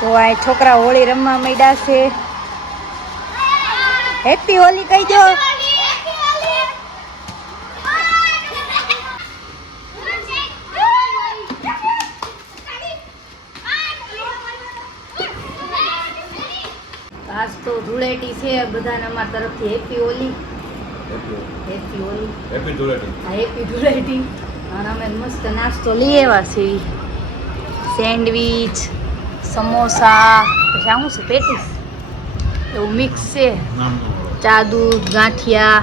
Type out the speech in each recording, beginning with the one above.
તો આ છોકરા હોળી રમવા માંડ્યા છે. હેપી હોલી કહી દો. આજ તો ધૂળેટી છે બધાને અમારા તરફથી happy Holi. Happy Holi, happy Dhuleti. હા, હેપી ધૂળેટી. અને અમે મસ્ત નાસ્તો લઈ આવ્યા છીએ. સેન્ડવીચ, સમોસા, પછી આવું છે પેટીસ, એવું મિક્સ છે. ચા દૂધ, ગાંઠિયા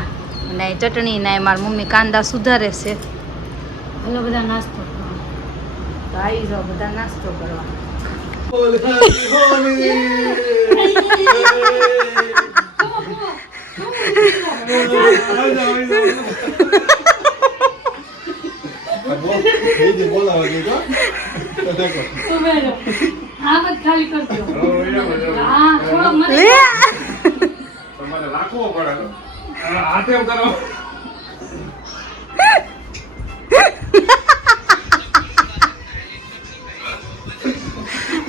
અને ચટણી ને મારી મમ્મી કાંદા સુધારે છે. હલો બધા નાસ્તો કરવા. તો આવી જાઓ બધા નાસ્તો કરવા. ખાલી કરજો. તમારે રાખવો પડે. હાથે કરો.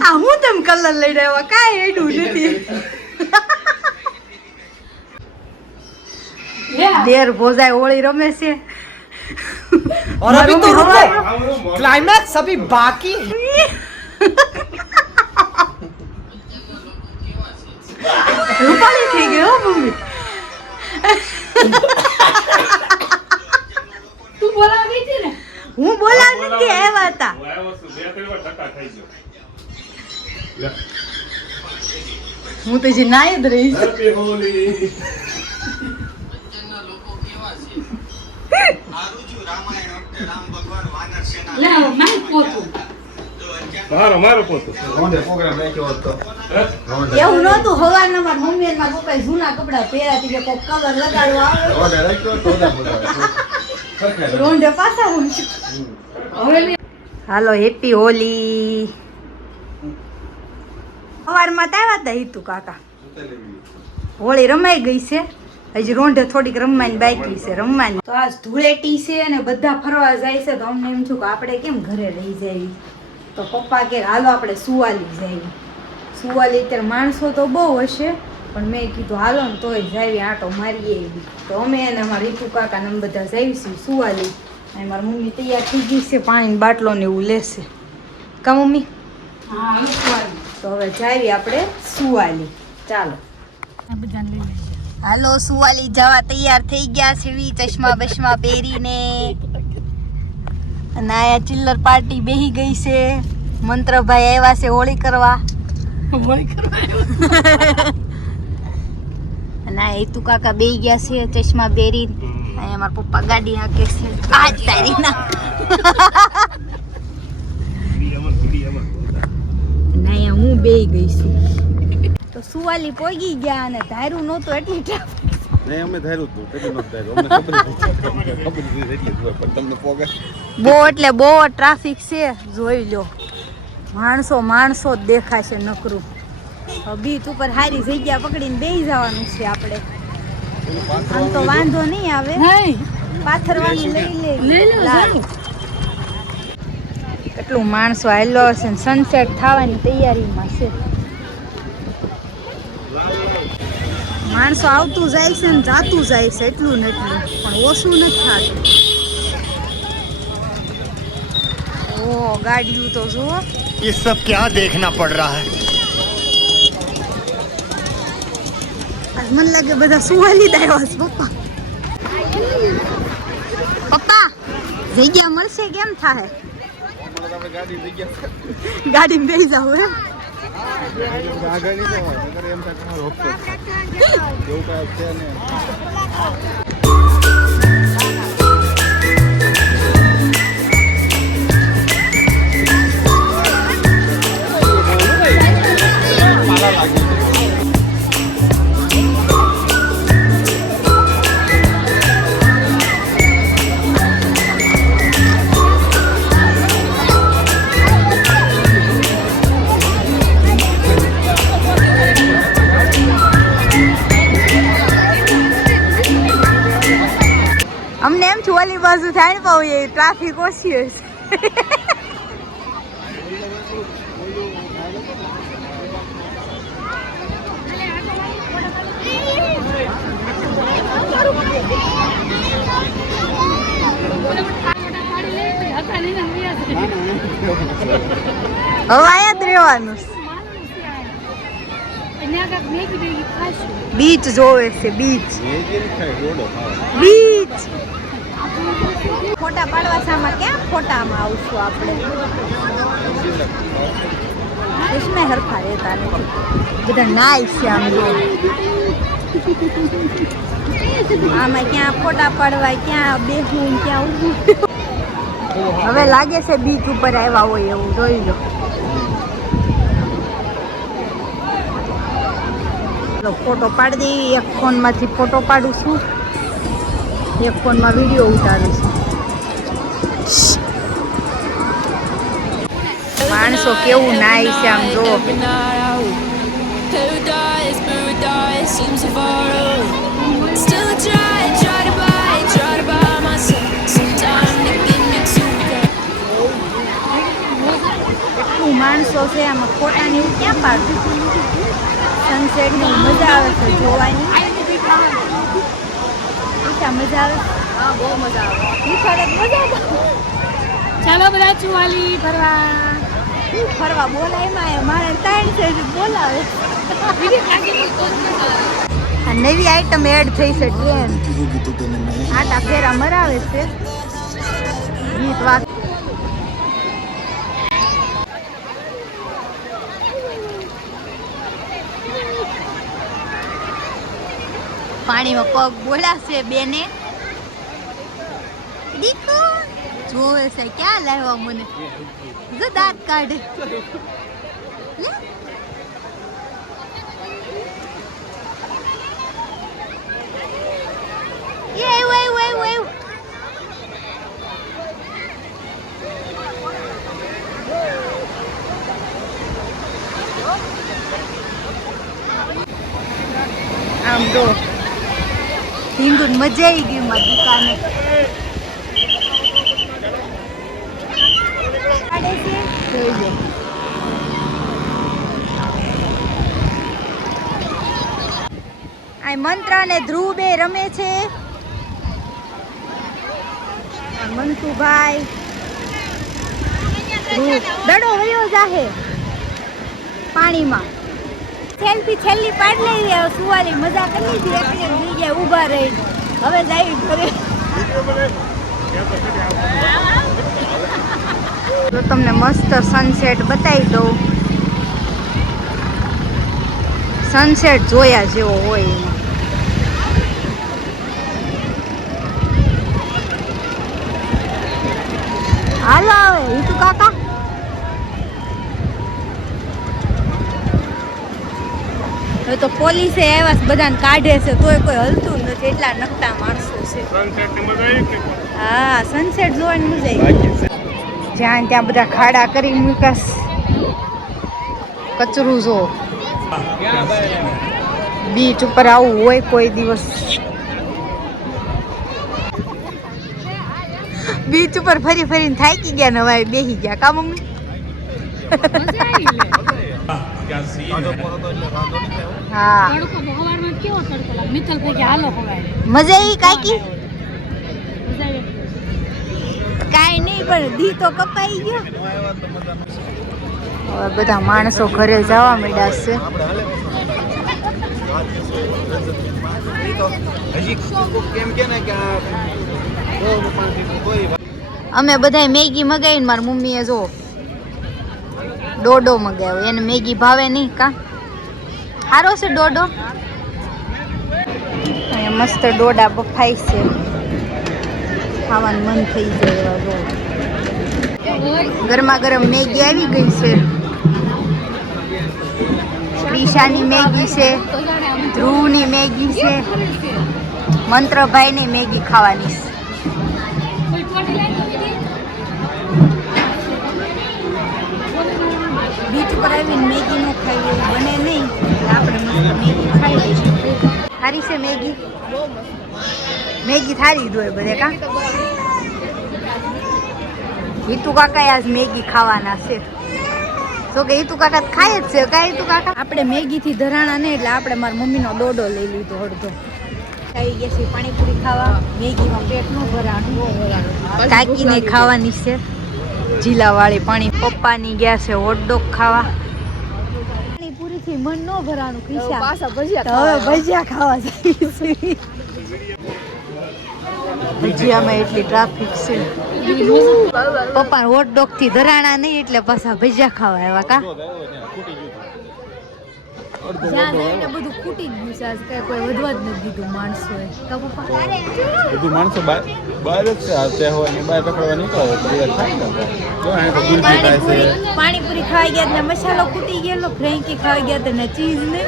આ હું તેમ કલર લઈ રહ્યો કાંઈ એડું નથી. દેર ભોજાય હોળી રમે છે. और अभी तो रुको, क्लाइमैक्स अभी बाकी. રૂપાળી થઈ ગયો મમ્મી. તું બોલાવી હતી ને? હું બોલાવી નથી આવ્યા હતા. હું તો જે નાય જ રહીશ. એવું નતું. હવારના મારા મમ્મી અને મારા પપ્પાએ જૂના કપડા પહેર્યા હતી કે કોક કલર લગાડવા આવે. રોંઢે પાછા હું. હાલો હેપી હોલી. સવારમાં આવ્યા હતા હિતુ કાકા. હોળી રમાઈ ગઈ છે. હજી રોંઢે થોડીક રમવાની બાકી છે રમવાની. તો આજ ધૂળેટી છે અને બધા ફરવા જાય છે. તો અમને એમ થયું કે આપણે કેમ ઘરે રહી જાય. તો પપ્પા કે હાલો આપણે સુવાલી જાય. સુવાલી અત્યારે માણસો તો બહુ હશે પણ મેં કીધું હાલો ને તોય જાવી આંટો મારીએ એવી. તો અમે એને અમારા રીતુ કાકા ને બધા જઈશું સુવાલી. અને મારી મમ્મી તૈયાર થઈ ગઈ છે. પાણી બાટલો ને એવું લેશે કા મમ્મી? હા. તો હવે જાવી આપણે સુવાલી. ચાલો હાલો સુવાલી જવા તૈયાર થઈ ગયા છે. ચશ્મા બશમા પહેરીને અને આયા ચિલ્લર પાર્ટી બેહી ગઈ છે. મંત્રભાઈ આવ્યા છે હોળી કરવા. અને આ હેતુ કાકા બેહી ગયા છે ચશ્મા પહેરીને. અહીંયા મારા પપ્પા ગાડી હાકે છે. આજ તારી ના અહીંયા હું બેહી ગઈ છું. તો સુવાલી પોગી ગયા અને ધાર્યું નહોતું એટલી ટ્રાફિક. નહીં અમે ધાર્યું હતું કેટલું નહોતું ધાર્યું. અમને ખબર નથી એટલે પણ તમને પોગે બહુ એટલે બહુ ટ્રાફિક છે. જોઈ લો માણસો જ દેખાશે નકરું. બીચ ઉપર સારી જગ્યા પકડીને બેસી જવાનું છે આપણે. આમ તો વાંધો નહીં આવે. પાથરવાનું લઈ લે. કેટલું માણસો આવેલો હશે ને સનસેટ થવાની તૈયારીમાં છે. માણસો આવતું જાય છે ને જાતું જાય છે. એટલું નથી પણ ઓછું નથી થતું. ઓ ગાડીઓ તો જુઓ. ये सब क्या देखना पड़ रहा है. આજ મને લાગે બધા સુવાલી આવ્યા છે. પપ્પા જગ્યા મળશે કેમ થાય? ગાડી બેસી જાવ હે. અમને એમ છું ઓલી બાજુ થાય પાવું એ ટ્રાફિક ઓછી હશે. આયા જ રહેવાનું બીચ જોવે છે બીચ બીચ ફોટા પાડવા સામા ક્યાં ફોટામાં આવશું આપણે इसमें हरखा रहता नहीं બધા નાઈસ છે આમ જો આમાં ક્યાં ફોટા પાડવા ક્યાં બેસવું ક્યાં ઊભું હવે લાગે છે બીચ ઉપર આવ્યા હોય એવું જોઈ લો ફોટો પાડી દેવી એક ફોનમાંથી ફોટો પાડું છું એક ફોનમાં વિડીયો ઉતારું છું માણસો કેવું નાય છે આમ જો કેટલું માણસો છે આમાં ફોટાની ક્યાં પાડું સનસેટની મજા આવે છે જોવાની મજા આવે હા બહુ મજા આવે મજા આવે ચાલો બધા ચુવાલી ફરવા બોલાય માં મારે ટાઈમ છે બોલાવે આ નવી આઈટમ એડ થઈ છે ટ્રેન આટા ફેરા મરાવે છે ગીત વાત પાણીમાં પગ બોલાશે બેને દીકો જોવે છે ક્યાં લાવ્યા મને જો દાંત કાઢે આમ તો હિન્દુ મજા આવી ગઈ મારી દુકાને આ મંત્ર અને ધ્રુવ બે રમે છે મંતુભાઈ ધ્રુવ દડો વયો જાહે પાણીમાં છેલ્લી પાડ લઈ સુવાલી મજા કરી લીધી એકલી જગ્યાએ ઊભા રહી હવે જાય ઘરે તો તમને મસ્ત સનસેટ બતાવી દઉં સનસેટ જોયા જેવો હોય એમાં હાલો આવે હિતુ કાકા હવે તો પોલીસે આવ્યા બધાને કાઢે છે તોય કોઈ હલતું નથી એટલા નકટા માણસો છે હા સનસેટ જોવાની મજા આવી જ્યાં ત્યાં બધા ખાડા કરી મૂકાસ કચરું જો બીચ ઉપર આવું હોય કોઈ દિવસ બીચ ઉપર ફરી ફરીને થાકી ગયા ને હવે બેસી ગયા કા મમ્મી હા મજા આવી કાકી કાઈ નહીં પણ દી તો કપાઈ ગયો હવે બધા માણસો ઘરે જવા માંડ્યા છે અમે બધા મેગી મગાવી મારી મમ્મીએ જો ડોડો મગાવ્યો એને મેગી ભાવે નહીં કા સારો છે ડોડો અહીંયા મસ્ત ડોડા બફાઈ છે ખાવાનું મન થઈ જાય એવા ગરમા ગરમ મેગી આવી ગઈ છે પ્રિશાની મેગી છે ધ્રુવની મેગી છે મંત્રભાઈની મેગી ખાવાની છે બીચ ઉપર આવીને મેગી નો ખાઈ એવું બને નહીં આપણે મસ્ત મેગી ખાઈ લઈશું સારી છે મેગી મેગી થારી દોય બધે કા હિતુ કાકા આજ મેગી ખાવાના છે તો કે હિતુ કાકા ખાય જ છે કા હિતુ કાકા આપણે મેગી થી ધરાણા નહીં એટલે આપણે મારી મમ્મીનો ડોડો લઈ લીધો અડધો આવી ગયા છે પાણીપુરી ખાવા મેગીમાં પેટ નું ભરાણું કાકીને ખાવાની છે જીલાવાળી પાણી પપ્પાની ગયા છે હોટડોગ ખાવા પાણીપુરી થી મન ન ભરાનું ખીસા પાછા ભજીયા તો હવે ભજીયા ખાવા જઈશું ભજીયામાં એટલી ટ્રાફિક છે પપ્પા હોટડોગ થી ધરાણા નહીં એટલે પાછા ભજીયા ખાવા આવ્યા કા જ્યાં જઈને બધું ખૂટી જ ગયું છે આજ કઈ કોઈ વધવા જ નથી દીધું માણસોએ તો પપ્પા બધું માણસો બહાર જ છે આ તહેવાર ની બહાર પકડવા નીકળે તો બધા થાય ને જો આ તો ગુલફી ખાય છે પાણીપુરી ખાઈ ગયા ને મસાલો ખૂટી ગયેલો ફ્રેન્કી ખાઈ ગયા ને ચીઝ ને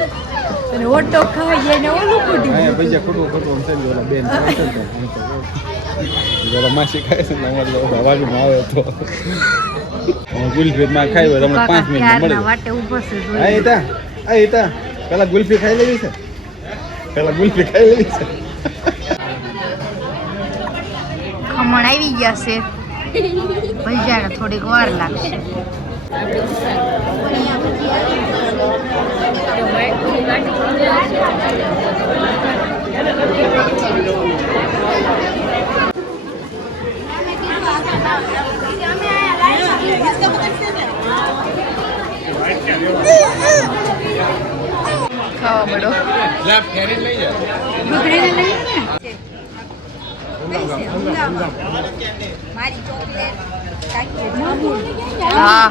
અને હોટડોગ ખાઈ ગયા ને ઓલું ખૂટી અહીંયા ગયું પૈસા ખોટું છે ને ઓલા બેન ઓલા માસી ખાય છે ને અમારે અવાજમાં આવે તો ગુલફી માં ખાઈ હોય તમને 5 મિનિટ મળે વાટે ઉભો છે આ ઈતા પેલા ગુલ્ફી ખાઈ લેવી છે ખમણ આવી ગયા છે ભજીયાને થોડીક વાર લાગશે ખાવા પડો ગુગરીને લઈ મારી ચોકલેટ હા